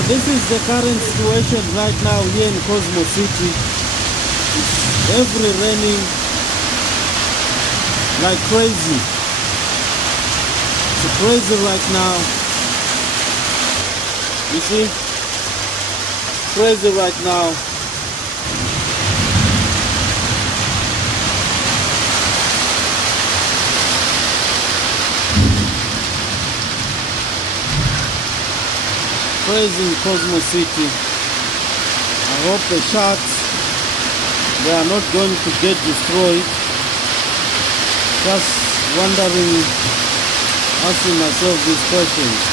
So this is the current situation right now here in Cosmo City. It's heavily raining like crazy. It's crazy right now. You see? Crazy right now. Crazy in Cosmo City. I hope the sharks, they are not going to get destroyed. Just wondering, asking myself these questions.